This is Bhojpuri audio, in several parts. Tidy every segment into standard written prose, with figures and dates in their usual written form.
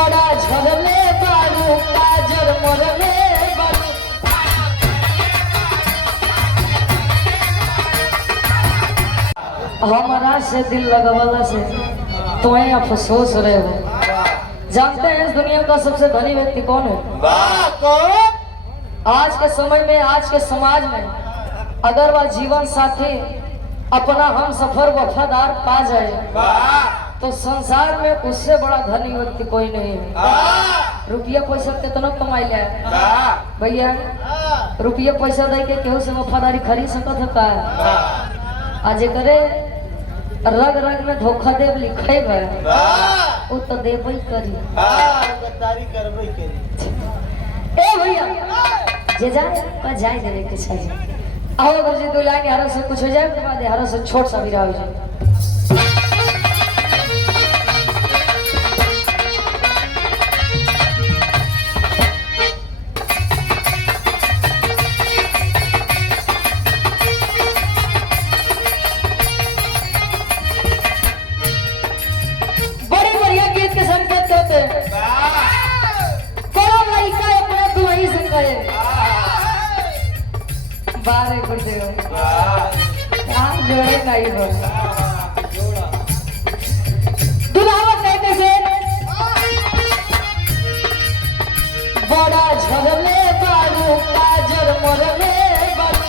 बड़ा झरले बारू काजर मरले बारू हमारा से दिल लगवाला से तुम्हें अफसोस रहे हो। जानते हैं इस दुनिया का सबसे धनी व्यक्ति कौन है? आज के समय में, आज के समाज में अगर वह जीवन साथी अपना हम सफर वफादार पा जाए तो संसार में उससे बड़ा धनी व्यक्ति कोई नहीं है। रुपया पैसा कितना कमाई ले भैया, रुपया पैसा दे के केहू से वफादारी खरीद सकत है का? आज करे रग रग में धोखा देव लिखे वो तो देबई करी ए भैया जे जाए देने के चाहिए। आओ अगर जी दो लाइन हर से कुछ हो जाए के बाद हर से छोट सा विराम हो जाए। बड़ी बढ़िया गीत के संकेत होते हैं। कौन लड़का अपने दुआई से कहे बारे करते हो आप जोड़े नहीं हो दुल्हा कहते से बड़ा झरले बारू काजर मरले बारू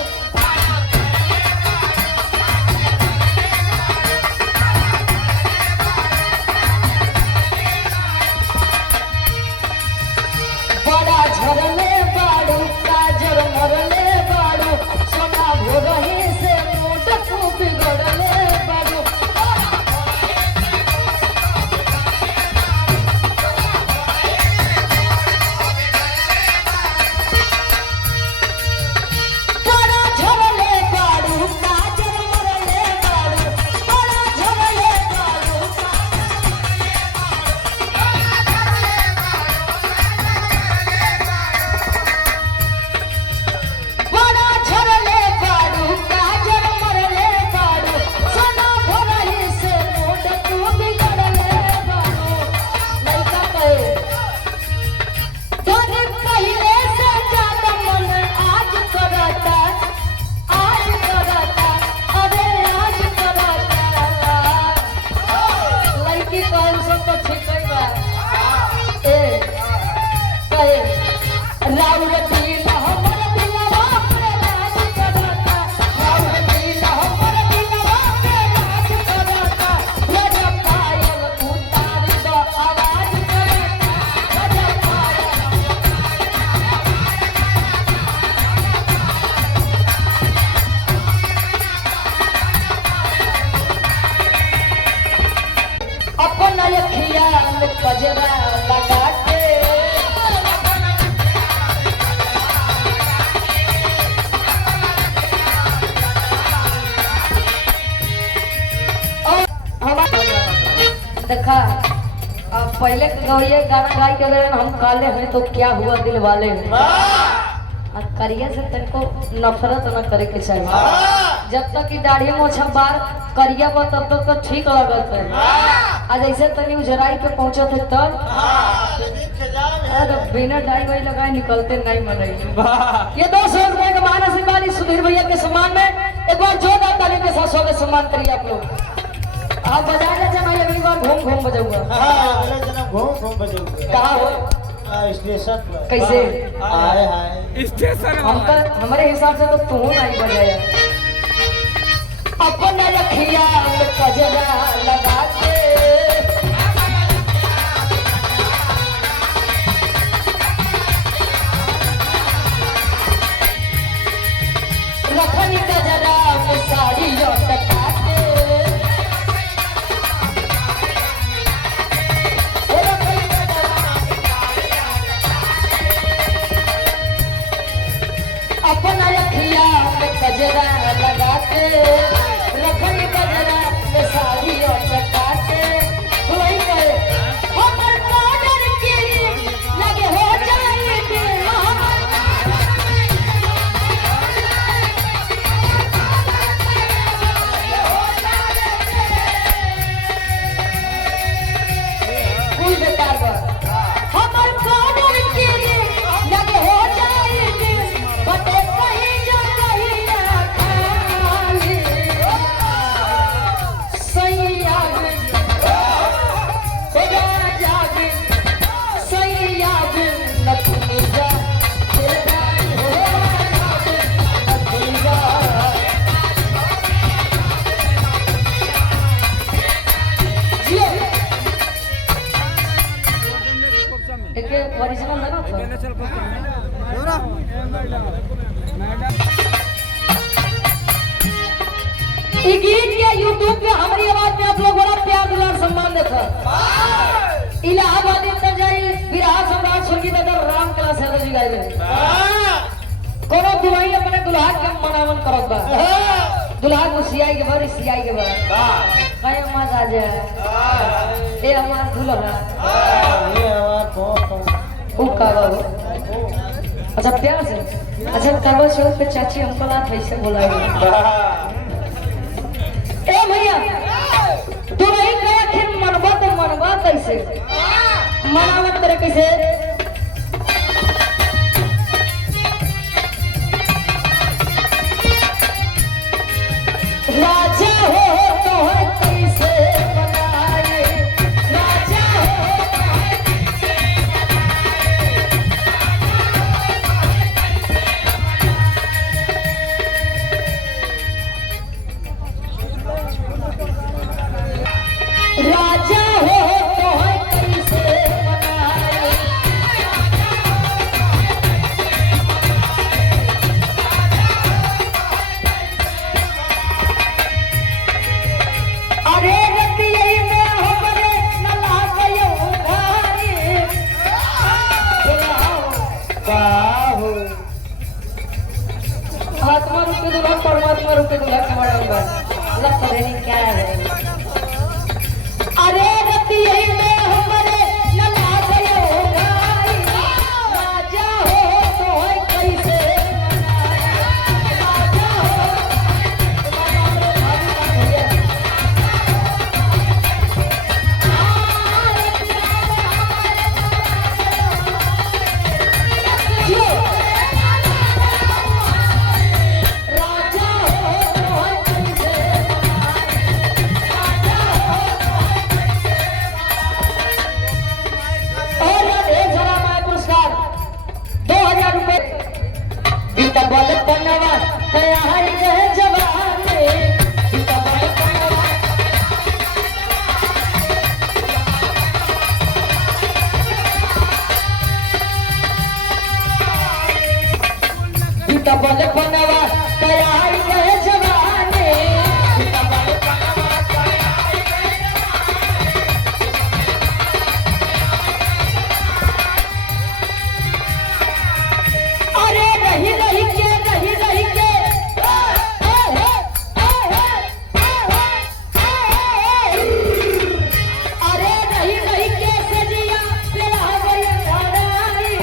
बड़ा झरले बारू काजर मरले बारू सोना भोरही से मोट को बिगड़ले बारू बड़ा झरले बारू काजर मरले बारू बड़ा झरले बारू बड़ा झरले बारू काजर मरले बारू सोना भोरही से मोट को बिगड़ले बारू। लड़का कहे धन पहले से ज्यादा मन आज करता अरे आज करता। लड़की कहे सब तो ठीक है बा ए कहे राउर दिल हमर दिलवा पे राज करता राउर दिल हमर दिलवा पे राज करता राजा पायल उतार दो आवाज करता राजा पायल अपन अखिया में कजरा लगा के देखा अब पहले गौरिया गाना गाई के दौरान हम काले हैं तो क्या हुआ दिल वाले हैं। करिया से तेरे को नफरत न करे के चाहिए। जब तक कि दाढ़ी मोछा बार करिया बा तब तक तो ठीक लगत है। आज ऐसे तनी उजराई पे पहुंचे थे तब बिना डाई वाई लगाए निकलते नहीं मनई। ये 200 रुपए का मानस वाली सुधीर भैया के सम्मान में एक बार जोरदार ताली के साथ स्वागत सम्मान करिए आप लोग। आप बजा ले जमा अगली बार घूम घूम बजाऊंगा। कहाँ हो स्टेशन पर कैसे हाय हाय स्टेशन हमारे हिसाब से तो तू नहीं बजाया। अपने रखिया में कजरा लगा के रखनी कजरा में साड़ी लटका के अपना रखिया में कजरा लगा के रखनी कजरा में साड़ी और चका एक ओरिजिनल है ना था ये गीत के यूट्यूब पे हमारी आवाज में आप लोग बड़ा प्यार दुलार सम्मान देखा इलाहाबाद अंदर जाई बिरहा सम्राट स्वर्गीय दादा राम कला से जी गाए कोनो दुल्हन अपने दुल्हा के मनावन करत बा दुल्हा को सियाई के बार सियाई के बार कहे मजा जाए ए हमार दुल्हा ये हमार बहुत ऊ का बाबू अच्छा प्यार से अच्छा करवा चौथ पे चाची हमको लात ऐसे बुलाएगी ए भैया तू नहीं गया थे मनवा तो मनवा कैसे मनावत करे कैसे राजा हो तो है कैसे बनाए राजा हो तो है कैसे राजा हो तो है कैसे बनाए अरे रतिये में हमरे नला गयो घारी बाहु आत्मा रूप के दुल्हा परमात्मा रूप के दुल्हा के बड़ा बा लग पता नहीं क्या है अरे रतिये में हमरे नला गयो घारी राजा हो तो है कैसे बनाए राजा हो तुम्हारा भाभी का भैया राजा हो तो है कैसे और एक जरा मैं पुरस्कार 2000 रुपए बीता बल पन्नवा तैयार गए जवाने बीता बल पन्नवा बीता बल पन्नवा तैयार गए जवाने बीता बल पन्नवा तैयार गए अरे रही रही के अरे रही के सजिया पेला गई धाराई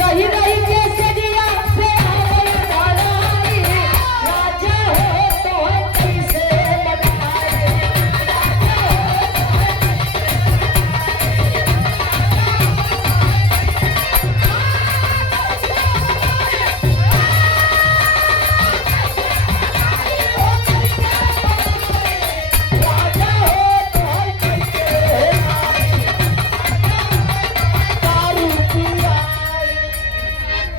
रही के सजिया पेला गई धाराई राजा हो तो है कैसे बनाए राजा हो तो है राजा हो तो है कैसे दारू पियाई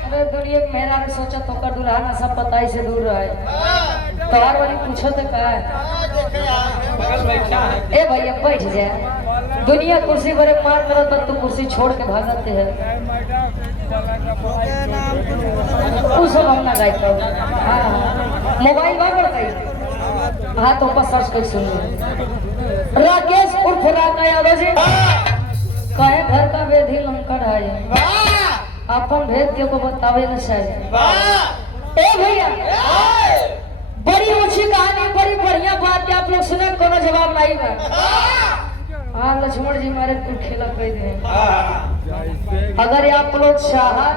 अरे दुनिया में मेरा ने सोचा तो कर दुल्हा ना सब पता ही से दूर रहे तोहार वाली पूछो तो का है ए भैया बैठ जा दुनिया कुर्सी पर एक मार करत बा तू कुर्सी छोड़ के भागते है उस सब हम ना गाई तो हां मोबाइल बाबर गई हां तो पर सर्च कर सुन राकेश उर्फ राका यादव जी कहे घर का वेधी लंकर है अपन भेद के को बतावे न चाहिए ए भैया बड़ी ऊंची कहानी बड़ी बढ़िया बात है आप लोग सुने कोनो जवाब नहीं बा हाँ लक्ष्मण जी मारे तू खेला कह दे अगर आप लोग चाहा